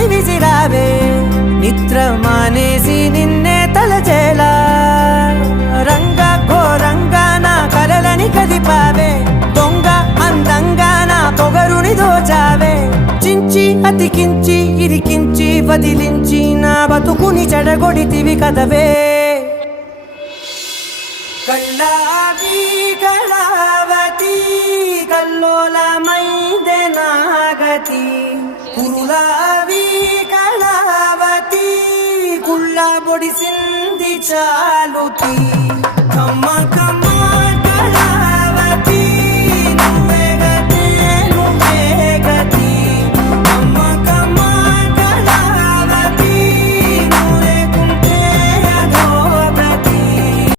మని విసిరావే నిద్ర మానేసి నిన్నే తలచేలా రంగా ఘోరంగా నా కలలని కదిపావే దొంగ అందంగా నా పొగరుని దోచావే చించి అతికించి ఇరికించి వదిలించి నా బతుకుని చెడగొడితివి కదవే కళ్ళావి కళావతి కల్లోలమైందే నాగతి కురులావి కళావతి కుళ్ళ బొడిసింది చాలుతి